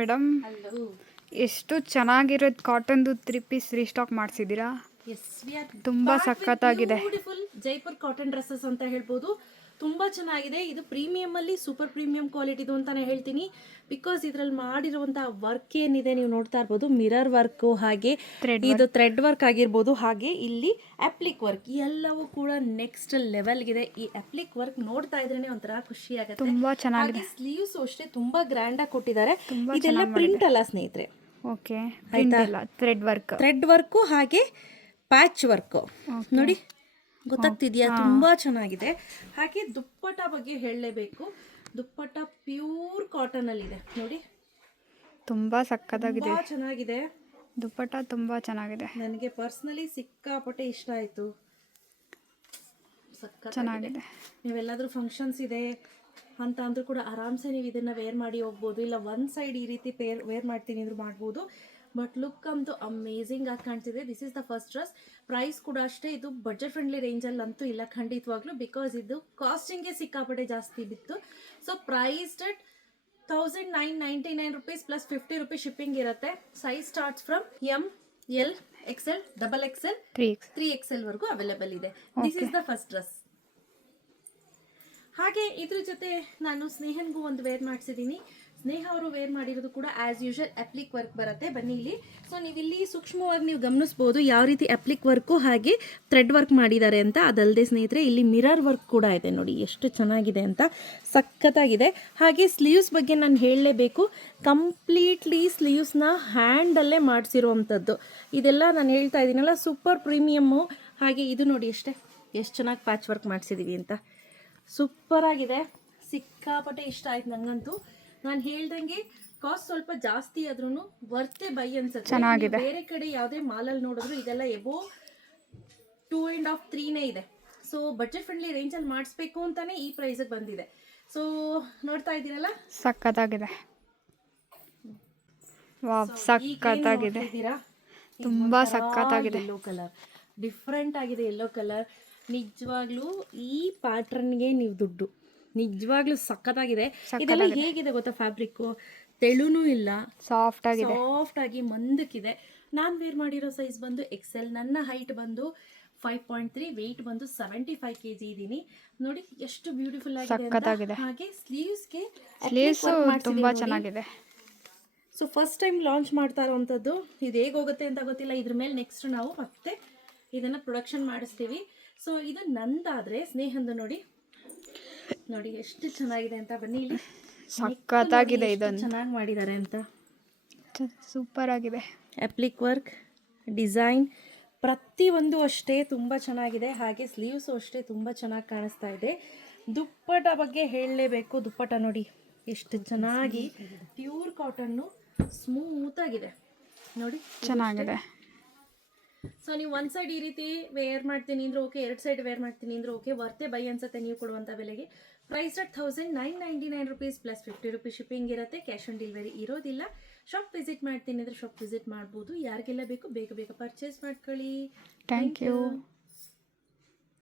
Madam. Hello. ಎಷ್ಟು ಚೆನ್ನಾಗಿರೋದು ಕಾಟನ್ದು 3 piece restock ಮಾಡಿಸಿದ್ದೀರಾ. ತುಂಬಾ ಸಖತ್ತಾಗಿದೆ. ಬ್ಯೂಟಿಫುಲ್ ಜೈಪುರ್ ಕಾಟನ್ ಡ್ರೆಸ್ಸಸ್ ಅಂತ ಹೇಳ್ಬೋದು. ತುಂಬಾ ಚೆನ್ನಾಗಿದೆ. ಇದು ಪ್ರೀಮಿಯಂ ಅಲ್ಲಿ ಸೂಪರ್ ಪ್ರೀಮಿಯಂ ಕ್ವಾಲಿಟಿದು ಅಂತಾನೆ ಹೇಳ್ತೀನಿ. ಬಿಕಾಸ್ ಇದ್ರಲ್ಲಿ ಮಾಡಿರುವಂತಹ ವರ್ಕ್ ಏನಿದೆ ನೀವು ನೋಡ್ತಾ ಇರ್ಬೋದು, ಮಿರರ್ ವರ್ಕ್, ಹಾಗೆ ಇದು ಥ್ರೆಡ್ ವರ್ಕ್ ಆಗಿರ್ಬೋದು, ಹಾಗೆ ಇಲ್ಲಿ ಅಪ್ಲಿಕ್ ವರ್ಕ್ ಎಲ್ಲವೂ ಕೂಡ ನೆಕ್ಸ್ಟ್ ಲೆವೆಲ್ಗಿದೆ. ಈ ಅಪ್ಲಿಕ್ ವರ್ಕ್ ನೋಡ್ತಾ ಇದ್ರೇನೆ ಒಂಥರ ಖುಷಿ ಆಗುತ್ತೆ. ತುಂಬಾ ಚೆನ್ನಾಗಿದೆ. ಸ್ಲೀವ್ಸ್ ಅಷ್ಟೇ ತುಂಬಾ ಗ್ರ್ಯಾಂಡ್ ಆಗಿ ಕೊಟ್ಟಿದ್ದಾರೆ. ಇದೆಲ್ಲ ಪ್ರಿಂಟ್ ಅಲ್ಲ ಸ್ನೇಹಿತರೆ. ಓಕೆ, ಪ್ರಿಂಟ್ ಅಲ್ಲ, ಥ್ರೆಡ್ ವರ್ಕ್ ಹಾಗೆ ಪ್ಯಾಚ್ ವರ್ಕ್ ನೋಡಿ, ಗೊತ್ತಾಗ್ತಿದ್ಯಾ? ತುಂಬಾ ಚೆನ್ನಾಗಿದೆ. ಹಾಗೆ ದುಪ್ಪಟ ಬಗ್ಗೆ ಹೇಳಲೇಬೇಕು. ದುಪ್ಪಟ ಪ್ಯೂರ್ ಕಾಟನ್ ಅಲ್ಲಿ ಇದೆ ನೋಡಿ, ತುಂಬಾ ಸಕ್ಕತ್ತಾಗಿದೆ, ತುಂಬಾ ಚೆನ್ನಾಗಿದೆ. ದುಪ್ಪಟ ತುಂಬಾ ಚೆನ್ನಾಗಿದೆ. ನನಗೆ ಪರ್ಸನಲಿ ಸಿಕ್ಕಾಪಟ್ಟೆ ಇಷ್ಟ ಆಯ್ತು. ಚೆನ್ನಾಗಿದೆ. ನೀವೆಲ್ಲಾದ್ರೂ ಫಂಕ್ಷನ್ಸ್ ಇದೆ ಅಂತ ಅಂದ್ರೂ ಕೂಡ ಆರಾಮ್ಸೆ ನೀವು ಇದನ್ನ ವೇರ್ ಮಾಡಿ ಹೋಗ್ಬೋದು. ಇಲ್ಲ ಒಂದ್ ಸೈಡ್ ಈ ರೀತಿ ವೇರ್ ಮಾಡ್ತೀನಿ ಅಂದ್ರೂ ಮಾಡ್ಬೋದು. ಬಟ್ ಲುಕ್ ಅಂತೂ ಅಮೇಝಿಂಗ್ ಆಗಿ ಕಾಣ್ತಿದೆ. This is the first dress. Price ಕೂಡ ಅಷ್ಟೇ, ಇದು ಬಜೆಟ್ ಫ್ರೆಂಡ್ಲಿ ರೇಂಜಲ್ಲಿ ಅಂತೂ ಇಲ್ಲ ಖಂಡಿತವಾಗ್ಲೂ. ಬಿಕಾಸ್ ಇದು ಕಾಸ್ಟಿಂಗ್ಗೆ ಸಿಕ್ಕಾಪಟ್ಟೆ ಜಾಸ್ತಿ ಬಿತ್ತು. So priced at 1999 rupees plus 50 rupees shipping ಇರುತ್ತೆ. Size starts from M, L, XL, XXL, 3XL ವರೆಗೂ ಅವೈಲೇಬಲ್ ಇದೆ. This is the first dress. ಹಾಗೆ ಇದ್ರ ಜೊತೆ ನಾನು ಸ್ನೇಹನ್ಗೂ ಒಂದು ವೇರ್ ಮಾಡಿಸಿದ್ದೀನಿ. ಸ್ನೇಹ ಅವರು ವೇರ್ ಮಾಡಿರೋದು ಕೂಡ ಆಸ್ ಯೂಶುವಲ್ ಅಪ್ಲಿಕ್ ವರ್ಕ್ ಬರುತ್ತೆ. ಬನ್ನಿ ಇಲ್ಲಿ. ಸೊ ನೀವಿಲ್ಲಿ ಸೂಕ್ಷ್ಮವಾಗಿ ನೀವು ಗಮನಿಸ್ಬೋದು ಯಾವ ರೀತಿ ಅಪ್ಲಿಕ್ ವರ್ಕು ಹಾಗೆ ಥ್ರೆಡ್ ವರ್ಕ್ ಮಾಡಿದ್ದಾರೆ ಅಂತ. ಅದಲ್ಲದೆ ಸ್ನೇಹಿತರೆ ಇಲ್ಲಿ ಮಿರರ್ ವರ್ಕ್ ಕೂಡ ಇದೆ ನೋಡಿ, ಎಷ್ಟು ಚೆನ್ನಾಗಿದೆ ಅಂತ, ಸಖತ್ತಾಗಿದೆ. ಹಾಗೆ ಸ್ಲೀವ್ಸ್ ಬಗ್ಗೆ ನಾನು ಹೇಳಲೇಬೇಕು. ಕಂಪ್ಲೀಟ್ಲಿ ಸ್ಲೀವ್ಸ್ನ ಹ್ಯಾಂಡಲ್ಲೇ ಮಾಡಿಸಿರುವಂಥದ್ದು. ಇದೆಲ್ಲ ನಾನು ಹೇಳ್ತಾ ಇದ್ದೀನಲ್ಲ, ಸೂಪರ್ ಪ್ರೀಮಿಯಮ್ಮು. ಹಾಗೆ ಇದು ನೋಡಿ ಎಷ್ಟು ಚೆನ್ನಾಗಿ ಪ್ಯಾಚ್ ವರ್ಕ್ ಮಾಡಿಸಿದ್ದೀವಿ ಅಂತ, ಸೂಪರ್ ಆಗಿದೆ. ಸಿಕ್ಕಾಪಟ್ಟೆ ಇಷ್ಟ ಆಯ್ತು ನನಗಂತೂ. ನಾನು ಹೇಳ್ದಂಗೆ ಕಾಸ್ಟ್ ಸ್ವಲ್ಪ ಜಾಸ್ತಿ ಆದ್ರೂ ವರ್ತೆ ಬೈ ಅನ್ಸುತ್ತೆ. ಬೇರೆ ಕಡೆ ಯಾವುದೇ ಮಾಲಲ್ಲಿ ನೋಡಿದ್ರು ಇದೆಲ್ಲ ಎಬೋ 2.5, 3 ಇದೆ. ಸೊ ಬಜೆಟ್ ಫ್ರೆಂಡ್ಲಿ ರೇಂಜಲ್ಲಿ ಮಾಡಿಸ್ಬೇಕು ಅಂತಾನೆ ಈ ಪ್ರೈಸಿಗೆ ಬಂದಿದೆ. ಸೊ ನೋಡ್ತಾ ಇದ್ದೀರಲ್ಲ, ಸಕ್ಕತ್ತಾಗಿದೆ. ವಾವ್, ಸಕ್ಕತ್ತಾಗಿದೆ, ತುಂಬಾ ಸಕ್ಕತ್ತಾಗಿದೆ. ಯೆಲ್ಲೋ ಕಲರ್ ಡಿಫ್ರೆಂಟ್ ಆಗಿದೆ. ಯೆಲ್ಲೋ ಕಲರ್ ನಿಜವಾಗ್ಲೂ ಈ ಪ್ಯಾಟ್ರನ್ಗೆ ನೀವು ದುಡ್ಡು. ನಿಜವಾಗ್ಲೂ ಸಖತ್ತಾಗಿದೆ. ಇದೆಲ್ಲ ಹೇಗಿದೆ ಗೊತ್ತಾ, ಫ್ಯಾಬ್ರಿಕ್ ತೆಳುನೂ ಇಲ್ಲ, ಸಾಫ್ಟ್ ಆಗಿ ಮಂದಕ್ಕಿದೆ. ನಾನು ವೇರ್ ಮಾಡಿರೋ ಸೈಜ್ ಬಂದು XL. ನನ್ನ ಹೈಟ್ ಬಂದು 5.3, ವೆಯ್ಟ್ ಬಂದು 75 kg ಇದ್ದೀನಿ. ನೋಡಿ ಎಷ್ಟು ಬ್ಯೂಟಿಫುಲ್ ಆಗಿದೆ. ಹಾಗೆ ಸ್ಲೀವ್ಸ್ಗೆ ತುಂಬಾ ಚೆನ್ನಾಗಿದೆ. ಸೊ ಫಸ್ಟ್ ಟೈಮ್ ಲಾಂಚ್ ಮಾಡ್ತಾ ಇರೋವಂಥದ್ದು. ಇದು ಹೇಗೆ ಹೋಗುತ್ತೆ ಅಂತ ಗೊತ್ತಿಲ್ಲ. ಇದ್ರ ಮೇಲೆ ನೆಕ್ಸ್ಟ್ ನಾವು ಮತ್ತೆ ಇದನ್ನ ಪ್ರೊಡಕ್ಷನ್ ಮಾಡಿಸ್ತೀವಿ. ಸೊ ಇದು ನಂದಾದ್ರೆ ಸ್ನೇಹಂದು ನೋಡಿ ಎಷ್ಟು ಚೆನ್ನಾಗಿದೆ ಅಂತ. ಬನ್ನಿ ಇಲ್ಲಿ, ಸಕ್ಕತ್ತಾಗಿದೆ. ಇದೊಂದು ಚೆನ್ನಾಗಿ ಮಾಡಿದ್ದಾರೆ ಅಂತ, ಸೂಪರ್ ಆಗಿದೆ. ಅಪ್ಲಿಕ್ ವರ್ಕ್, ಡಿಸೈನ್ ಪ್ರತಿಯೊಂದು ಅಷ್ಟೇ ತುಂಬ ಚೆನ್ನಾಗಿದೆ. ಹಾಗೆ ಸ್ಲೀವ್ಸು ಅಷ್ಟೇ ತುಂಬ ಚೆನ್ನಾಗಿ ಕಾಣಿಸ್ತಾ ಇದೆ. ದುಪ್ಪಟ ಬಗ್ಗೆ ಹೇಳಲೇಬೇಕು. ದುಪ್ಪಟ ನೋಡಿ ಎಷ್ಟು ಚೆನ್ನಾಗಿ ಪ್ಯೂರ್ ಕಾಟನ್ನು ಸ್ಮೂತ್ ಆಗಿದೆ ನೋಡಿ, ಚೆನ್ನಾಗಿದೆ. ಸೊ ನೀವು ಒಂದು ಸೈಡ್ ಈ ರೀತಿ ವೇರ್ ಮಾಡ್ತೀನಿ ಅಂದ್ರೆ ಓಕೆ, 2 ಸೈಡ್ ವೇರ್ ಮಾಡ್ತೀನಿ ಅಂದ್ರೆ ಓಕೆ, ವರ್ತೆ ಬೈ ಅನ್ಸುತ್ತೆ ನೀವು ಕೊಡುವಂಥ ಬೆಲೆಗೆ. Price at 1999 rupees plus 50 rupees shipping ಇರುತ್ತೆ. ಕ್ಯಾಶ್ ಆನ್ ಡೆಲಿವರಿ ಇರೋದಿಲ್ಲ. ಶಾಪ್ ವಿಸಿಟ್ ಮಾಡ್ತೀನಿ ಅಂದರೆ ಶಾಪ್ ವಿಸಿಟ್ ಮಾಡ್ಬೋದು. ಯಾರಿಗೆಲ್ಲ ಬೇಕು ಬೇಗ ಪರ್ಚೇಸ್ ಮಾಡ್ಕೊಳ್ಳಿ. Thank you.